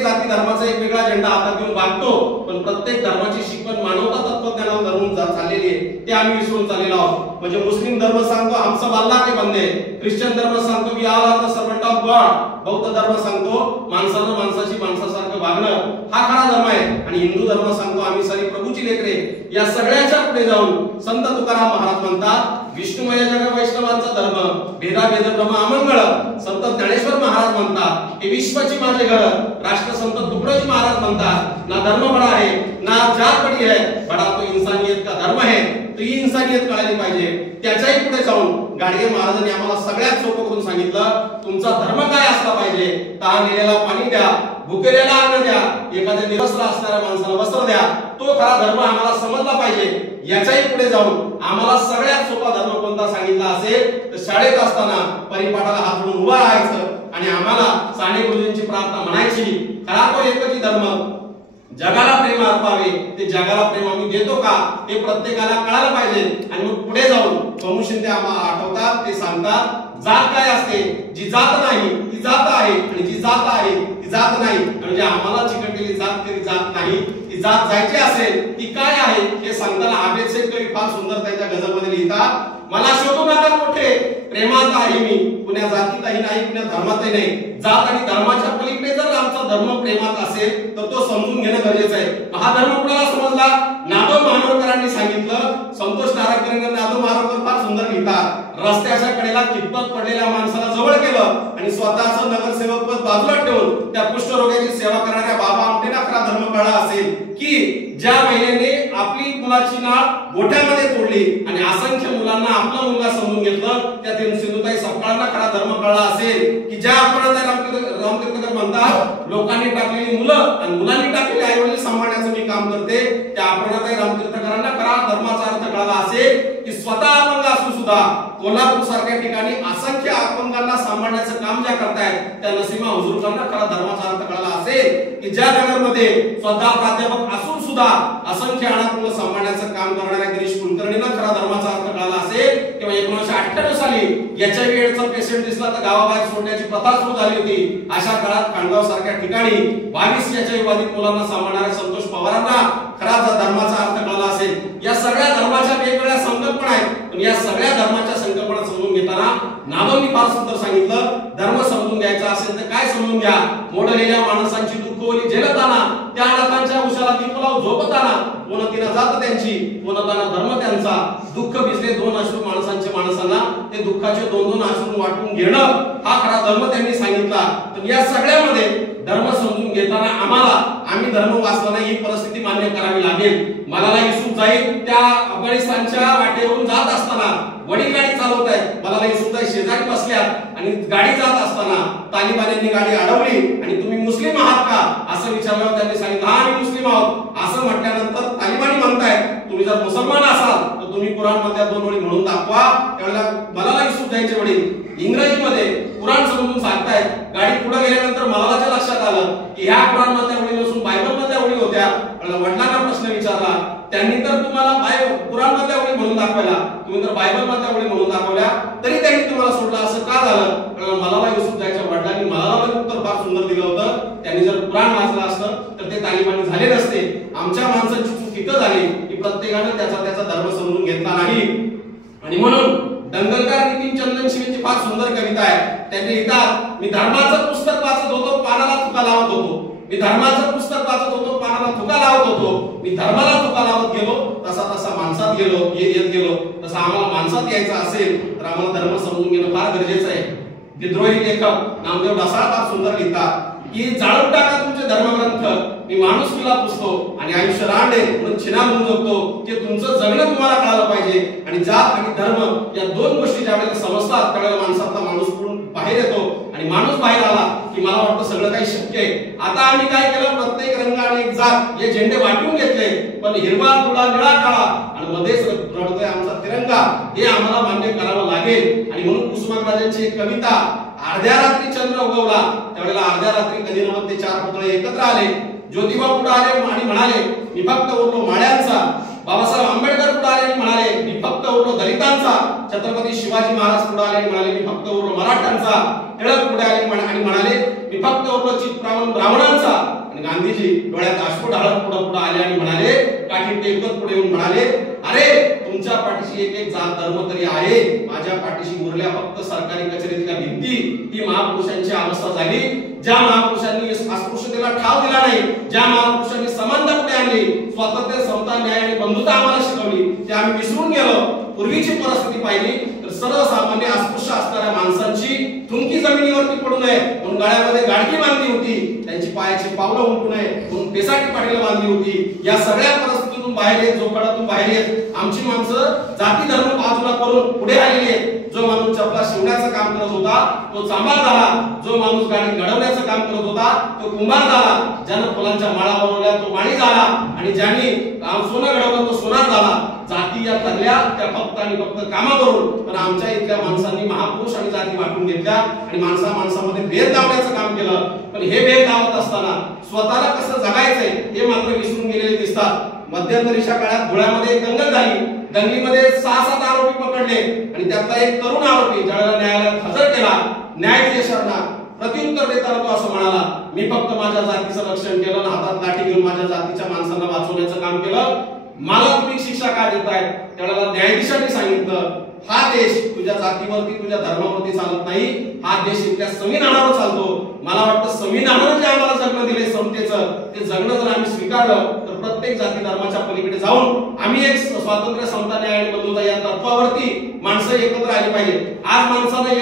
प्रत्येक जाती धर्माचा एक वेगळा झेंडा हातात घेऊन बांधतो, पण प्रत्येक धर्माची शिकवण मानवता तत्वज्ञानावर धरून चाललेली आहे ते आम्ही विसरून चाललेलो आहोत. म्हणजे मुस्लिम धर्म सांगतो हम सब अल्लाह के बंदे, ख्रिश्चन धर्म सांगतो we all are the servant of God, बौद्ध धर्म सांगतो माणसानं माणसाची माणसासारखं वागणं हा खरा धर्म आहे, आणि हिंदू धर्म सांगतो आम्ही सारी प्रभूची लेकरे. या सगळ्याच्या पुढे जाऊन संत तुकाराम महाराज म्हणतात विष्णुमय जग वैष्णवांचा धर्म, भेदा भेद ब्रह्म अमंगळ. संत ज्ञानेश्वर महाराज म्हणतात हे विश्वाची माझे घर. राष्ट्रसंत तुकडोजी महाराज म्हणतात ना धर्म बडा है ना जात बडी है, बडा तो इंसानियत का धर्म है. तो ही इंसानियत कळायला पाहिजे. त्याच्याही पुढे जाऊन गाडगे महाराजांनी आम्हाला सगळ्यात सोपं करून सांगितलं तुमचा धर्म काय असला पाहिजे. तहानलेल्याला पाणी द्या, भुकेलेला अन्न द्या, एखाद्या निवस्त्र असणाऱ्या माणसाला वस्त्र द्या. तो खरा धर्म आम्हाला समजला पाहिजे. याच्याही पुढे जाऊन आम्हाला सगळ्यात सोपा धर्म कोणता सांगितला असेल तर शाळेत असताना परिपाठाला हात धरून उभा राहायचं आणि आम्हाला साने गुरुजींची प्रार्थना म्हणायची खरा तो एकच धर्म, जगाला प्रेम अर्पावे. ते जगाला प्रेम आम्ही देतो का हे प्रत्येकाला कळायला पाहिजे. आणि मग पुढे जाऊन प्रमुशिंदे आम्हाला आठवतात, ते सांगतात जात काय असते, जी जात नाही ती जात आहे आणि जी जात आहे ती जात नाही. म्हणजे आम्हाला चिकटलेली जात तरी जात नाही, ती जात जायची असेल ती काय आहे हे सांगताना आबेदशेख कवी फार सुंदर त्यांच्या गझलमध्ये लिहितात मला शोधू नका कोठे प्रेमात आहे मी, कुण्या जातीतही नाही कुण्या धर्मातही नाही. जात आणि धर्माच्या पलीकडे जर आमचा धर्म प्रेमात असेल तर तो समजून घेणं गरजेचं आहे. हा धर्म कुणाला समजला? नादो महानोरकरांनी सांगितलं. संतोष नारायणकरांनी नादो महानोरकर फार सुंदर लिहितात रस्त्याच्या कडेला कितपत पडलेल्या माणसाला जवळ केलं आणि स्वतःचं नगरसेवक पद बाजूला ठेवून त्या कुष्ठरोग्याची सेवा करणाऱ्या बाबा आमटेंना खरा धर्म कळला असेल की ज्या महिलेने आपली मुलाची नाळ गोठ्यामध्ये तोडली आणि असंख्य मुलांना आपला मुलगा समजून घेतलं, त्या सिंधुताई सपकाळांना खरा धर्म कळला असेल की ज्या अपराधात रामतीर्थकर म्हणतात लोकांनी टाकलेली मुलं आणि मुलांनी टाकलेले आई वडील सांभाळण्याचं मी काम करते, त्या अपराधात रामतीर्थकरांना खरा धर्माचा अर्थ कळला असेल की स्वतः अपंग असून सुद्धा कोल्हापूर सारख्या ठिकाणी असंख्य अपंगांना सांभाळण्याचं काम ज्या करतायत त्या नसीमा हुजूरकरांना खरा धर्माचा अर्थ कळला असेल की ज्या नगरमध्ये स्वतः प्राध्यापक असून सुद्धा असंख्य अनाथ मुलं सांभाळण्याचं काम करणाऱ्या गिरीश कुलकर्णींना खरा धर्माचा अर्थ कळला असेल किंवा 1998 साली एचआयव्ही एड्सचा पेशंट दिसला तर गावाबाहेर सोडण्याची प्रथा सुरू झाली होती. अशा काळात खांडगाव सारख्या ठिकाणी 22 एचआयव्ही बाधित मुलांना सांभाळणाऱ्या संतोष पवारांना खरा धर्माचा अर्थ कळला असेल. या सगळ्या धर्माच्या वेगवेगळ्या संकल्पना आहेत, पण या सगळ्या धर्माच्या संकल्पना समजून घेताना नावांनी फार सुंदर सांगितलं धर्म समजून घ्यायचा असेल तर काय समजून घ्या. मोडलेल्या माणसांची दुःखवली झेलताना, त्या अनाथांच्या उशाला दीप लावून झोपताना, कोणतीना जात त्यांची कोणताना धर्म त्यांचा, दुःख भिजले दोन अश्रू माणसांच्या माणसांना, ते दुःखाचे दोन दोन अश्रू वाटून घेणं हा खरा धर्म त्यांनी सांगितला. पण या सगळ्यामध्ये धर्म समजून घेताना आम्ही धर्म वाचला नाही ही परिस्थिती मान्य करावी लागेल. मला युसूफ जाईल त्या अफगाणिस्तानच्या वाटेवरून जात असताना वडील गाडी चालवत आहेत, मला युसूफ जाई शेजारी बसल्यात आणि गाडी जात असताना तालिबान्यांनी गाडी अडवली आणि तुम्ही मुस्लिम आहात का असं विचारल्यावर त्यांनी सांगितलं हा आम्ही मुस्लिम आहोत. असं म्हटल्यानंतर तालिबानी म्हणतायत तुम्ही जर मुसलमान असाल तर तुम्ही कुराण मधल्या 2 ओळी म्हणून दाखवा. त्यावेळेला मला युसूफ जाईचे वडील इंग्रजीमध्ये कुराण समजून सांगतायत. गाडी पुढे गेल्यानंतर मलाच्या लक्षात आलं की ह्या कुराण मधल्या ओळी नसून बायबल मधल्या ओळी होत्या. वडिलांना प्रश्न विचारला, त्यांनी तर तुम्हाला कुराण मधल्या ओळी म्हणून दाखवल्या, तुम्ही तर बायबल मधल्या ओळी म्हणून दाखवल्या, तरी त्यांनी तुम्हाला सोडलं असं का झालं? मला युसूफ जायच्या वडिलांनी मला उत्तर फार सुंदर दिलं होतं. त्यांनी जर कुराण वाचलं असतं तर ते तालिबानी झाले नसते. आमच्या माणसाची चूक इथं झाली की प्रत्येकानं त्याचा धर्म समजून घेतला नाही. आणि म्हणून दंगलकार नितीन चंदन शिवेची फार सुंदर कविता आहे. त्यांनी लिहितात मी धर्माचं पुस्तक वाचत होतो पानाला तुका लावत होतो, मी धर्माचं पुस्तक वाचत होतो पानाला तुका लावत होतो, मी धर्माला तुका लावत गेलो तसा तसा माणसात येत गेलो. तसं आम्हाला माणसात यायचं असेल तर आम्हाला धर्म समजून घेणं फार गरजेचं आहे. विद्रोही लेखक नामदेव ढसाळ फार सुंदर लिहितात की जाळून टाका तुमचे धर्मग्रंथ, मी माणुसकीला पुसतो आणि आयुष्य रांडे म्हणून छिना म्हणून जगतो की तुमचं जगणं तुम्हाला कळालं पाहिजे. आणि जात आणि धर्म या 2 गोष्टी ज्यावेळेला समजतात त्यावेळेला माणसातला माणूस बाहेर येतो आणि माणूस बाहेर आला की मला वाटतं सगळं काही शक्य आहे. आता आम्ही काय केलं प्रत्येक रंग आणि एक जात हे झेंडे वाटून घेतले, पण हिरवा तुळा निळा काळा आणि मध्येच रडतोय आमचा तिरंगा हे आम्हाला मान्य करावं लागेल. आणि म्हणून कुसुमाग्रजांची एक कविता अर्ध्या रात्री चंद्र उगवला, त्यावेळेला अर्ध्या रात्री कधी नव्हत ते 4 पुतळे एकत्र आले. ज्योतिबा पुढे आले आणि म्हणाले मी फक्त उरलो माळ्यांचा, बाबासाहेब आंबेडकर पुढे आले आणि म्हणाले मी फक्त उरलो दलितांचा, छत्रपती शिवाजी महाराज पुढे आले आणि म्हणाले मी फक्त उरलो मराठ्यांचा, टिळक पुढे आले आणि म्हणाले मी फक्त उरलो चित्पावन ब्राह्मणांचा, आणि गांधीजी डोळ्यात अश्रू ढाळत पुढे पुढे आले आणि म्हणाले, काठी टेकत पुढे येऊन म्हणाले, अरे तुमच्या पाठीशी एक एक जात धर्म तरी आहे, माझ्या पाठीशी उरल्या फक्त सरकारी कचेरीतल्या भिंती. ही महापुरुषांची अवस्था झाली. ज्या महापुरुषांनी अस्पृश्यतेला ठाव दिला नाही, ज्या महापुरुषांनी समानता पुढे आणली, स्वातंत्र्य, समता, न्याय आणि बंधुता आम्हाला शिकवली, ते आम्ही विसरून गेलो. पूर्वीची परिस्थिती पाहिली तर सर्वसामान्य अस्पृश्य असणाऱ्या माणसांची थुंकी जमिनीवरती पडू नये म्हणून गळ्यामध्ये गाडगी बांधली होती, त्यांची पायाची पावलं उठू नये म्हणून पेसाटी पाठीला बांधली होती. या सगळ्या परिस्थितीतून बाहेर येत, जोखडातून बाहेर येत आमची माणसं जाती धर्म बाजूला करून पुढे आलेली आहेत. जो माणूस चपला शिवण्याचं काम करत होता तो चांभार झाला, जो माणूस गाडी घडवण्याचं काम करत होता तो कुंभार झाला, ज्यानं फुलांच्या माळा बनवल्या तो माळी झाला, आणि ज्यांनी सोनं घडवलं तो सोनार झाला. जाती या ठरल्या त्या फक्त आणि फक्त कामावरून, पण आमच्या इथल्या माणसांनी महापुरुष आणि जाती वाटून घेतल्या आणि माणसामध्ये भेद लावण्याचं काम केलं. पण हे भेद लावत असताना स्वतःला कसं जगायचंय हे मात्र विसरून गेलेले दिसतात. मध्यंतरीच्या काळात धुळ्यामध्ये एक दंगल झाली. दंगलीमध्ये 6-7 आरोपी पकडले आणि त्यातला एक तरुण आरोपी ज्याला न्यायालयात हजर केला, न्यायाधीशांना प्रत्युत्तर देताना तो असं म्हणाला, मी फक्त माझ्या जातीचं रक्षण केलं, हातात लाठी घेऊन माझ्या जातीच्या माणसांना वाचवण्याचं काम केलं, मला तुम्ही शिक्षा का देताय? त्याला न्यायाधीशांनी सांगितलं, हा देश तुझ्या जातीवरती तुझ्या धर्मावरती चालत नाही, हा देश इथल्या संविधानावर चालतो. मला वाटतं संविधानाने जे आम्हाला जगणं दिले समतेचं, ते जगणं जर आम्ही स्वीकारलं तर प्रत्येक जाती धर्माच्या पलीकडे जाऊन आम्ही एक स्वातंत्र्य, समता, न्याय आणि बंधुता या तत्वावरती माणसं एकत्र आली पाहिजे. आज माणसाला